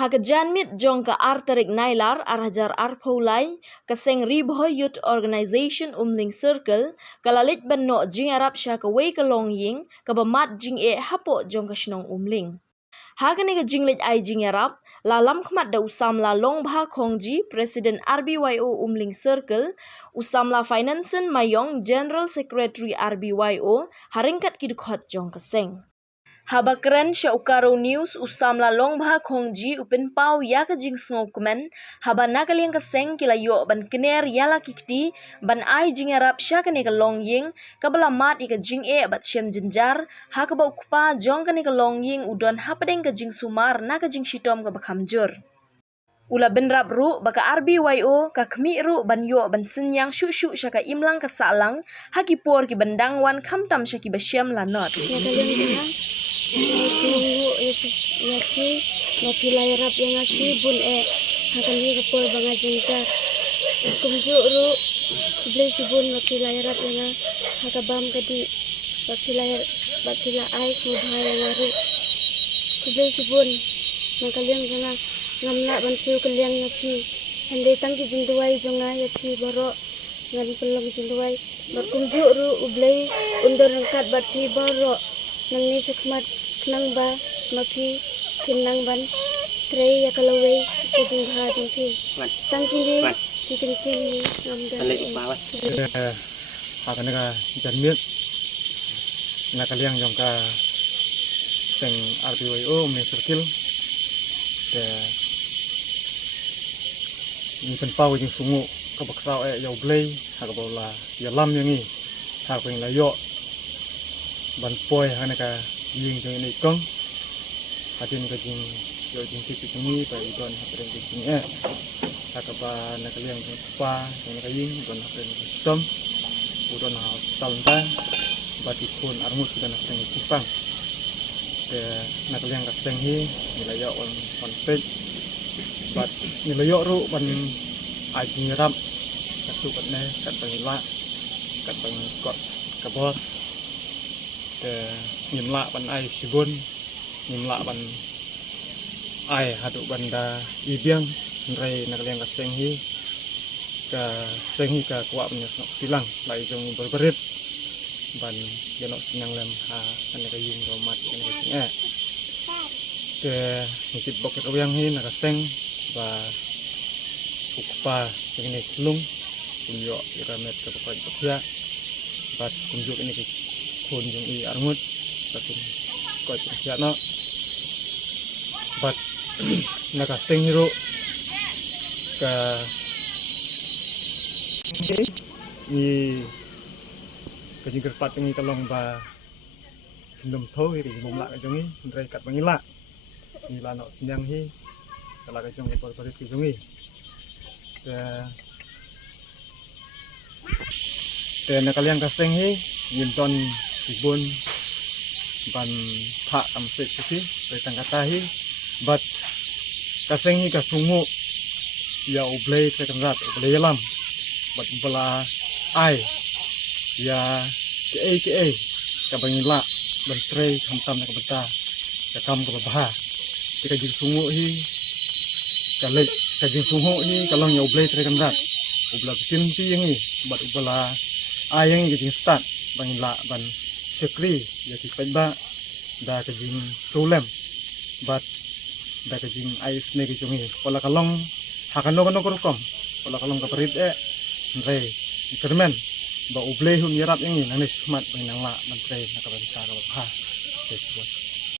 Hakajanmit jong ka arterik nailar arhajar arphaulai kaseng riboh youth organization umling circle kalalit ban no jing arab sha ka wei ka long ying ka bamat jing e hapo jong ka shnong umling. Hakani ka jinglit ai jing arab lalam khmat da usam la long bha khongji president RBYO umling circle usam la financen mayong general secretary RBYO haringkat kidkhot jong kaseng. Habakren sya ukaro news usam la long bha khongji upin pau ya ka jing sngo kumen haba nakaliang kaseng kila yo ban kner yala kikti ban ai jing arab sya ka ne ka long ying kabala mat ika jing e bat shem jinjar ha ka ba ukpa jong ka ne ka long ying udon hapadeng ka jing sumar na ka jing shitom ka bakhamjur. Ula benrap ru baka RBYO ka khmi ru ban yo ban sinyang shu sya ka imlang ka salang haki por ki bandang wan khamtam sya ki basyam la not. Sungguh yaki mapilai rap yang asli bun akan dia kepol banga jenjar kumju ru beli subun mapilai rap yang hakabam kadi mapilai ai subhai yang aru beli subun makaliang janga ngamla bansu kaliang yaki handai tangki jinduai jonga yaki baro ngan pelong jinduai bakumju ru ublei undur rangkat bati baro nang ni sukmat kenang ba mapi kinang ban trei ya kalawei ke jingha jingpi tangking di kikin ngamdan akan ka janmit nakaliang jong ka seng RBYO me circle de ni pen pau jing sungu ka bakrau yau blei ha ka bola ya lam yang ni ha peng la yo ban poi hana ka ying jong ni kong hatin ka jing yo jing ti ni pa idon ha pren jing ha ka ba nakaliang jong pa jong ka ying don ha pren tom udon ha hospital ta bati pun armut kita nak tengok cipang ke nakaliang ka seng hi nilayo on page bat nilayo ru ban ajing ram satu kat ne kat pangila kat pangkot kabol ke nyimla ban ai sibun nyimla ban ai hadu banda ibiang nrai nakaliang ka seng hi ka kuat punya silang lai jong berberit ban jeno senang lem ha ane ka yung romat ane ka sing ke ngikit bokek awang hi naka seng ba ukpa ini lung kunyo iramet ka pakai pakya bat kunjuk ini ki kun jong i arngut batun ko pakya no bat naka seng hiro ka ni kajing kerpat ini kalong ba lum tho hi mom la ka jongi ndrai kat bangila ni la no senyang hi kala ka jongi por ki jongi te nakaliang kaseng hi yinton sibun ban tha am se ki retang kata hi but kaseng hi ka sungu ya oblei te kanrat oblei lam but bala ai ya ke ka bangila ban trei khamtam na ka bata ka kam ka baha ka jing sungu hi kalai ka jing sungu hi kalong ya oblei tre kamrat ubla tin pi yangi bat ubala ayang ka jing start bangila ban sekri ya ti ba da ka jing sulem bat da ka jing ai snake jungi pala kalong hakano kano korukom pala kalong ka parit nrei kermen ba ublei hum yarap yang ini nangis mat bang nangla menteri nakabanta ka ha